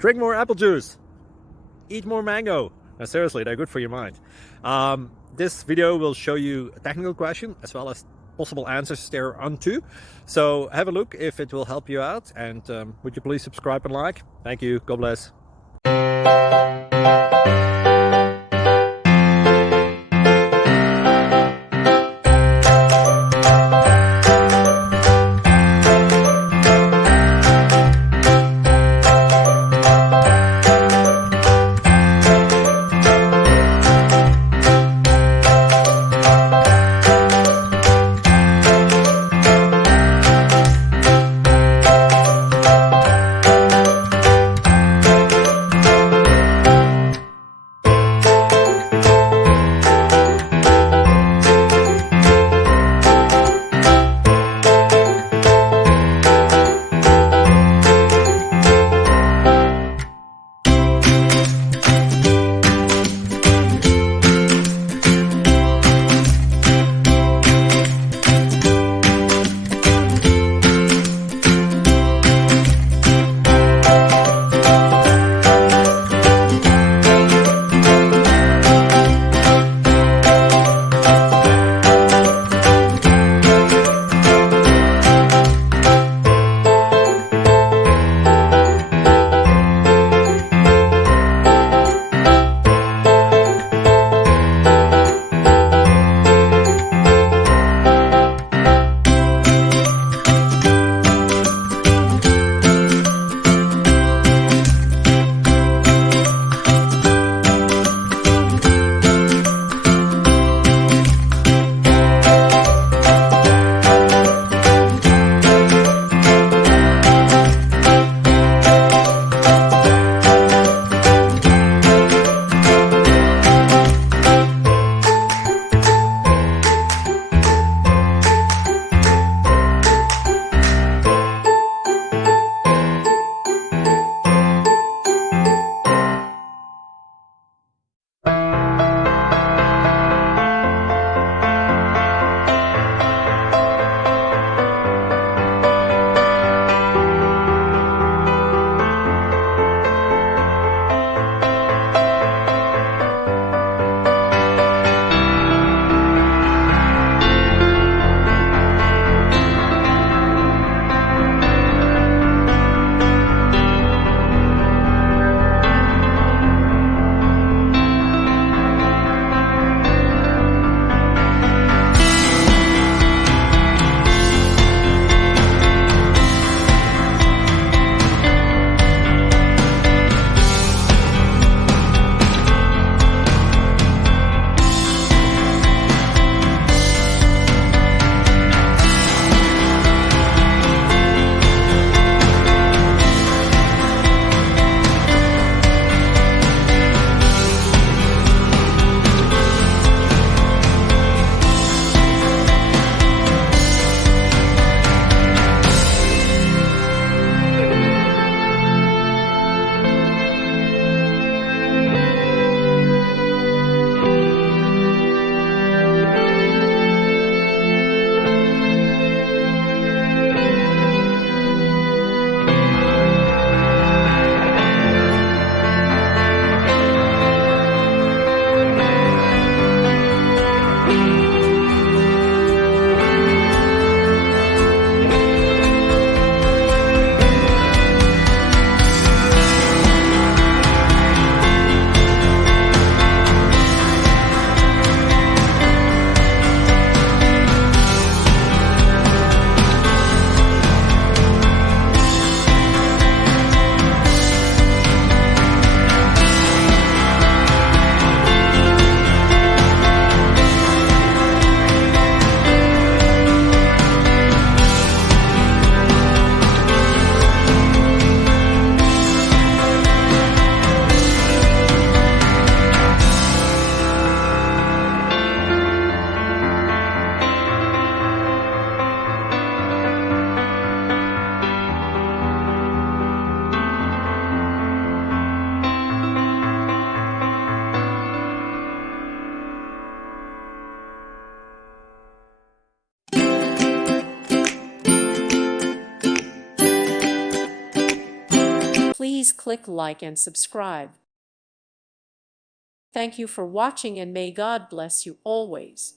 Drink more apple juice. Eat more mango. Now, seriously, they're good for your mind. This video will show you a technical question as well as possible answers thereunto. So have a look if it will help you out, and would you please subscribe and like? Thank you. God bless. Please click like and subscribe. Thank you for watching, and may God bless you always.